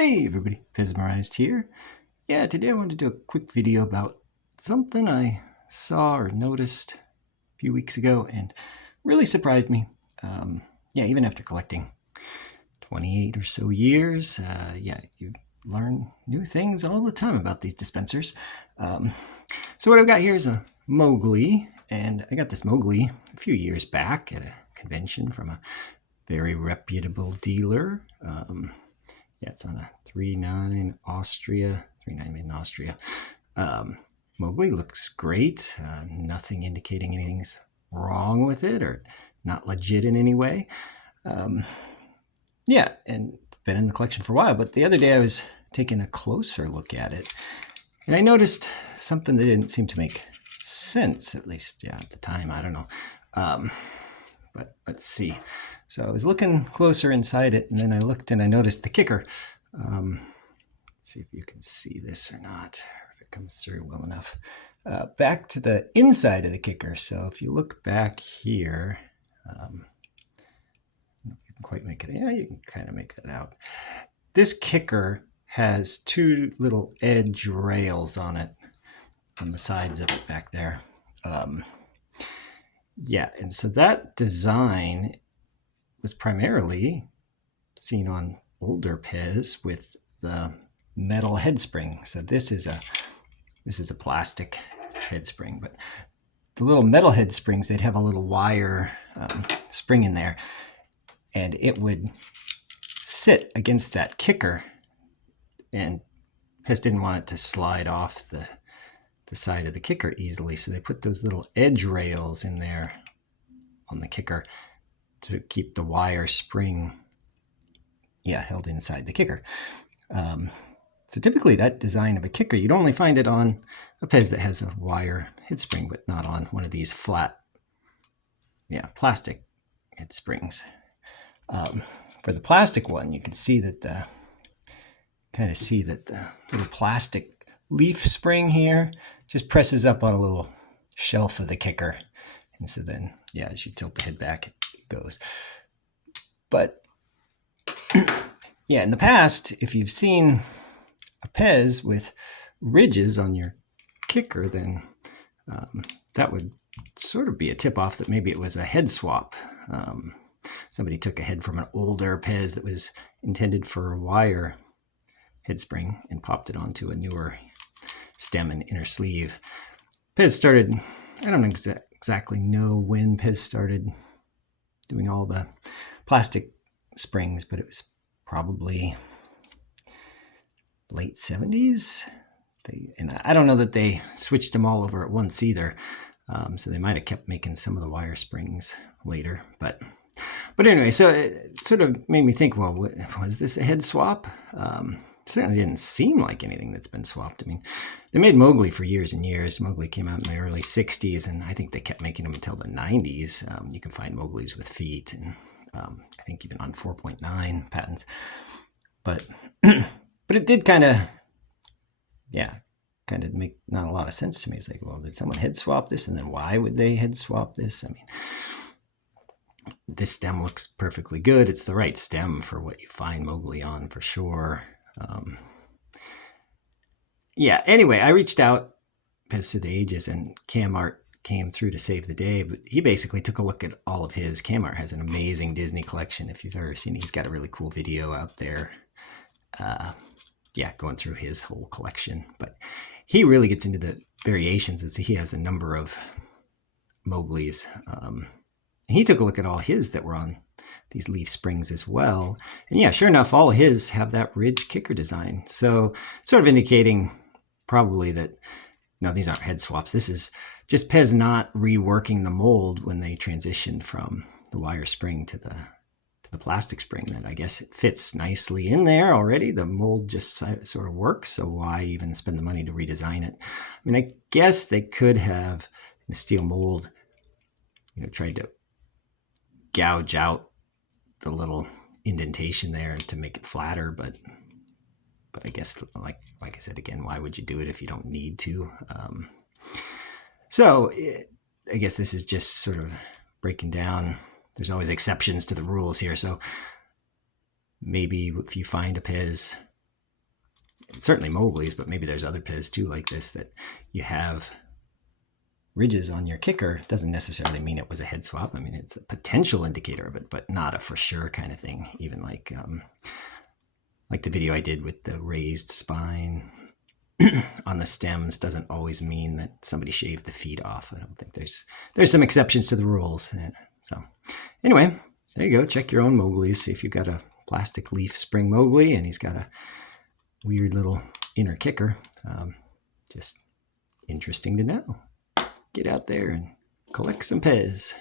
Hey everybody, Mesmerized here. Yeah, today I wanted to do a quick video about something I saw or noticed a few weeks ago and really surprised me. Yeah, even after collecting 28 or so years, you learn new things all the time about these dispensers. So what I've got here is a Mowgli, and I got this Mowgli a few years back at a convention from a very reputable dealer. Yeah, it's on a 3.9 Austria, 3.9 made in Austria. Mowgli looks great. Nothing indicating anything's wrong with it or not legit in any way. Yeah, and it's been in the collection for a while. But the other day I was taking a closer look at it, and I noticed something that didn't seem to make sense, at least, yeah, at the time. I don't know. But let's see. So I was looking closer inside it, and then I looked and I noticed the kicker. Let's see if you can see this or not, or if it comes through well enough. Back to the inside of the kicker. So if you look back here, I don't know if you can quite make it. Yeah, you can kind of make that out. This kicker has two little edge rails on it, on the sides of it back there. Yeah, and so that design was primarily seen on older Pez with the metal head spring. So this is a plastic head spring, but the little metal head springs, they'd have a little wire spring in there, and it would sit against that kicker, and Pez didn't want it to slide off the side of the kicker easily, so they put those little edge rails in there on the kicker to keep the wire spring, held inside the kicker. So typically that design of a kicker, you'd only find it on a Pez that has a wire head spring, but not on one of these flat, plastic head springs. For the plastic one, you can see that the little plastic leaf spring here just presses up on a little shelf of the kicker. And so then, as you tilt the head back, it goes. But in the past, if you've seen a Pez with ridges on your kicker, then that would sort of be a tip-off that maybe it was a head swap. Somebody took a head from an older Pez that was intended for a wire head spring and popped it onto a newer stem and inner sleeve. Pez started, I don't exactly know when Pez started doing all the plastic springs, but it was probably late 70s. And I don't know that they switched them all over at once either. So they might have kept making some of the wire springs later. But anyway, so it sort of made me think, well, was this a head swap? Certainly didn't seem like anything that's been swapped. I mean, they made Mowgli for years and years. Mowgli came out in the early 60s, and I think they kept making them until the 90s. You can find Mowglis with feet, and I think even on 4.9 patents. But it did kind of make not a lot of sense to me. It's like, well, did someone head swap this? And then why would they head swap this? I mean, this stem looks perfectly good. It's the right stem for what you find Mowgli on for sure. Anyway, I reached out, Pez Through the Ages, and Camart came through to save the day. But he basically took a look at all of his. Camart has an amazing Disney collection. If you've ever seen it, he's got a really cool video out there. Going through his whole collection. But he really gets into the variations, as he has a number of Mowglis. And he took a look at all his that were on these leaf springs as well. And sure enough, all of his have that ridge kicker design. So sort of indicating probably that, no, these aren't head swaps. This is just Pez not reworking the mold when they transitioned from the wire spring to the plastic spring. That I guess it fits nicely in there already. The mold just sort of works. So why even spend the money to redesign it? I mean, I guess they could have, in the steel mold, tried to gouge out the little indentation there to make it flatter, but I guess, like I said again, why would you do it if you don't need to? I guess this is just sort of breaking down. There's always exceptions to the rules here, so maybe if you find a Pez certainly Mowgli's, but maybe there's other Pez too like this, that you have ridges on your kicker. Doesn't necessarily mean it was a head swap. I mean, it's a potential indicator of it, but not a for sure kind of thing. Even like the video I did with the raised spine on the stems doesn't always mean that somebody shaved the feet off. I don't think there's some exceptions to the rules. So anyway, there you go. Check your own Mowgli's. See if you've got a plastic leaf spring Mowgli and he's got a weird little inner kicker. Just interesting to know. Get out there and collect some Pez.